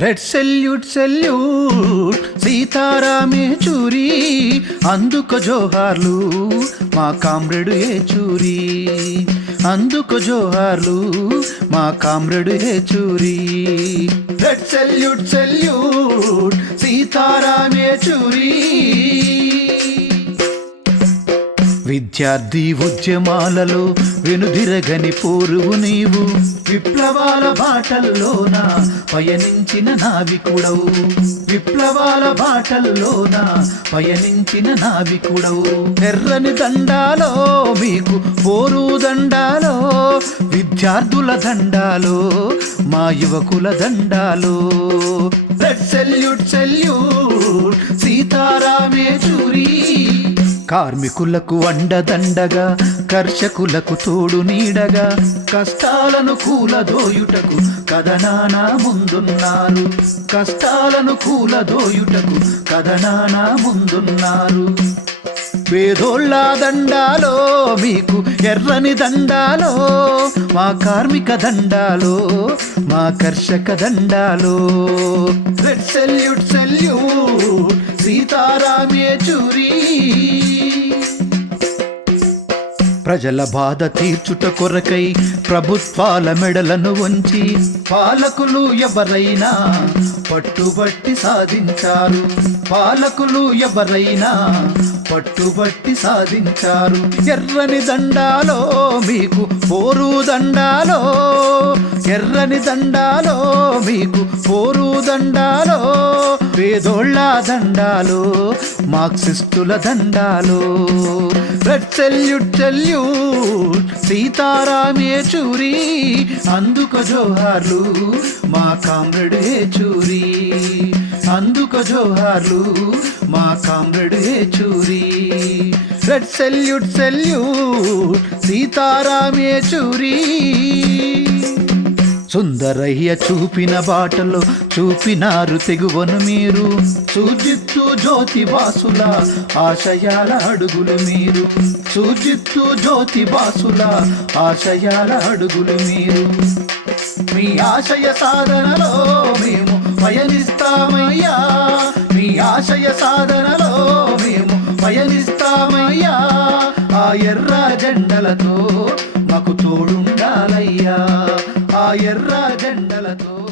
Red salute salute Sitaram Yechury అందుకు జోహార్లు మా కామ్రేడు ఏ చూరి. అందుకు జోహార్లు మా comrade Yechury. Red salute salute విద్యార్థి ఉద్యమాలలో వెనుదిరగని పోరువు నీవు. విప్లవాల బాటల్లోన పయనించిన నావికుడవు. విప్లవాల బాటల్లోన పయనించిన నావికుడవు. ఎర్రని దండాలో మీకు పోరు దండాలో విద్యార్థుల దండాలో మా యువకుల దండాలో. Salute salute. కార్మికులకు అండదండగా కర్షకులకు తోడు నీడగా కష్టాలను కూలదోయుటకు కథనానా ముందున్నారు. కష్టాలను కూలదోయుటకు కథనానా ముందున్నారు. పేదోళ్ళ దండాలో మీకు ఎర్రని దండాలో మా కార్మిక దండాలో మా కర్షక దండాలో. సెల్యూట్ సెల్యూట్ ప్రజల బాధ తీర్చుట కొరకై ప్రభుత్వాల మెడలను వంచి పాలకులు ఎవరైనా పట్టుబట్టి సాధించారు. పాలకులు ఎవరైనా పట్టుబట్టి సాధించారు. ఎర్రని దండాలో మీకు పోరు దండాలో ఎర్రని దండాలో మీకు పోరు దండాలో పేదోళ్ళ దండాలు మార్క్సిస్టుల దండాలు. Red salute salute Sitaram Yechury అందుక జోహార్లు మా కామ్రెడ్ ఏ చూరి అందుక జోహార్లు మా comrade Yechury red salute salute Sitaram Yechury Sundarayya చూపిన బాటలో చూపినారు తెగువను మీరు. సూచిత్తు జ్యోతి బాసుల ఆశయాల అడుగులు మీరు. సూచిత్తు జ్యోతి బాసుల ఆశయాల అడుగులు మీరు. మీ ఆశయ సాధనలో మేము పయనిస్తామయ్యా. మీ ఆశయ సాధనలో మేము పయనిస్తామయ్యా. ఆ ఎర్ర జెండలతో జెండలతో